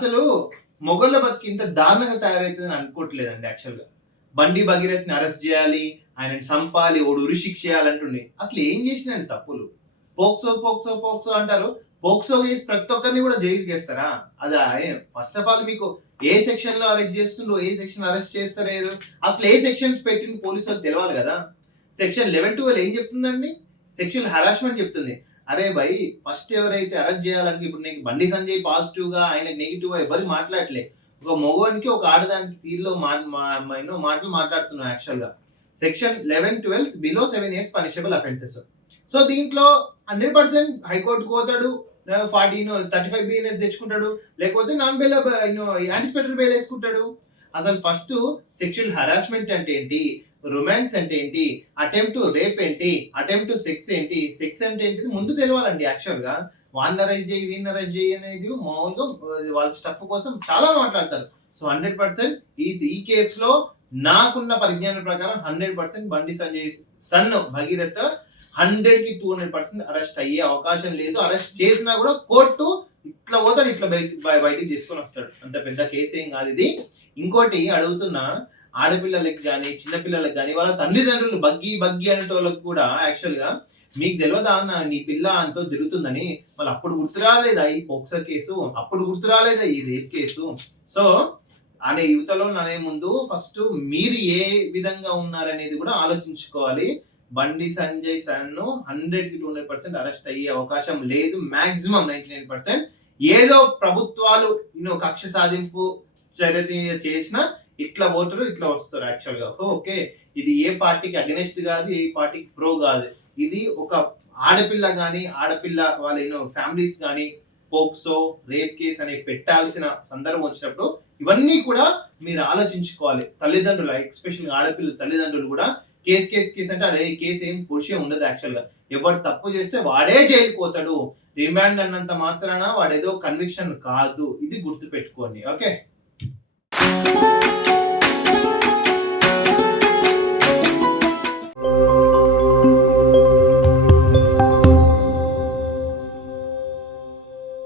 అసలు మొగళ్ళ బతికి ఇంత దారుణంగా తయారైతుందని అనుకోవట్లేదండి యాక్చువల్గా. బండి భగీరథ్ని అరెస్ట్ చేయాలి, ఆయనని చంపాలి, ఓడు ఉరిశిక్ష చేయాలంటుండే. అసలు ఏం చేసినండి తప్పులు? పోక్సో పోక్సో పోక్సో అంటారు. పోక్సో చేసి ప్రతి ఒక్కరిని కూడా జైలుకి చేస్తారా? అది ఫస్ట్ ఆఫ్ ఆల్ మీకు ఏ సెక్షన్ లో అరెస్ట్ చేస్తుండ్రో, ఏ సెక్షన్ అరెస్ట్ చేస్తారేదో, అసలు ఏ సెక్షన్స్ పెట్టింది పోలీసులకు తెలియాలి కదా. సెక్షన్ 11-12 ఏం చెప్తుందండి? సెక్షువల్ హరాస్మెంట్ చెప్తుంది. అరే భయ్, ఫస్ట్ ఎవరైతే అరెస్ట్ చేయాలని ఇప్పుడు నీకు బండి సంజయ్ పాజిటివ్ గా, ఆయనకు నెగిటివ్ గా ఎవరికి మాట్లాడలే. ఒక మగవానికి ఒక ఆడదానికి తీరులో ఎన్నో మాటలు మాట్లాడుతున్నాం యాక్చువల్ గా. Section 11-12 below 7 years punishable offences. So దీంట్లో 100% హైకోర్టుకు పోతాడు, 35 BNS తెచ్చుకుంటాడు, లేకపోతే నాన్ బెయిల్ యాంటిసిపేటరీ బెయిల్ వేసుకుంటాడు. అసలు ఫస్ట్ సెక్షువల్ హరాస్మెంట్ అంటే ఏంటి, రొమాన్స్ అంటే ఏంటి, అటెంప్ట్ టు రేప్ ఏంటి, అటెంప్ట్ టు సెక్స్ ఏంటి, సెక్స్ అంటే ఏంటి ముందు తెలియాలండి యాక్చువల్ గా. వాన్ అరెస్ట్ చేయి, వీన్ అరెస్ట్ చేయి అనేది మామూలుగా వాళ్ళ స్టఫ్ కోసం చాలా మాట్లాడతారు. సో 100% ఈ కేసులో నాకున్న పరిజ్ఞానం ప్రకారం 100% బండి సంజయ్ సన్ భగీరథ 100కి 200% అరెస్ట్ అయ్యే అవకాశం లేదు. అరెస్ట్ చేసినా కూడా కోర్టు ఇట్లా పోతాడు, ఇట్లా బయటికి తీసుకొని వస్తాడు. అంత పెద్ద కేసు ఏం కాదు ఇది. ఇంకోటి అడుగుతున్నా, ఆడపిల్లలకి కానీ చిన్నపిల్లలకి కానీ వాళ్ళ తల్లిదండ్రులు బగ్గి అనేటోళ్ళకి కూడా యాక్చువల్ గా మీకు తెలియదా నీ పిల్ల అంతో తిరుగుతుందని, మళ్ళీ అప్పుడు గుర్తురాలేదా ఈ పోక్సో కేసు, అప్పుడు గుర్తురాలేదా ఈ రేప్ కేసు? సో అనే యువతలో అనే ముందు ఫస్ట్ మీరు ఏ విధంగా ఉన్నారనేది కూడా ఆలోచించుకోవాలి. బండి సంజయ్ సన్ 100కి 200% అరెస్ట్ అయ్యే అవకాశం లేదు. మాక్సిమం 99%. ఏదో ప్రభుత్వాలు కక్ష సాధింపు చర్య చేసినా ఇట్లా ఓటరు ఇట్లా వస్తారు యాక్చువల్ గా. ఓకే, ఇది ఏ పార్టీకి అగెనిస్ట్ కాదు, ఏ పార్టీకి ప్రో కాదు. ఇది ఒక ఆడపిల్ల కానీ, ఆడపిల్ల వాళ్ళ ఫ్యామిలీస్ కానీ పోక్సో రేప్ కేసు అనేది పెట్టాల్సిన సందర్భం వచ్చినప్పుడు ఇవన్నీ కూడా మీరు ఆలోచించుకోవాలి. తల్లిదండ్రులు, ఎస్పెషల్ ఆడపిల్లల తల్లిదండ్రులు కూడా కేసు అంటే అదే కేసు ఏం పొడిచే ఉండదు యాక్చువల్ గా. ఎవరు తప్పు చేస్తే వాడే జైలుకి పోతాడు. రిమాండ్ అన్నంత మాత్రాన వాడేదో కన్విక్షన్ కాదు. ఇది గుర్తు పెట్టుకోండి. ఓకే.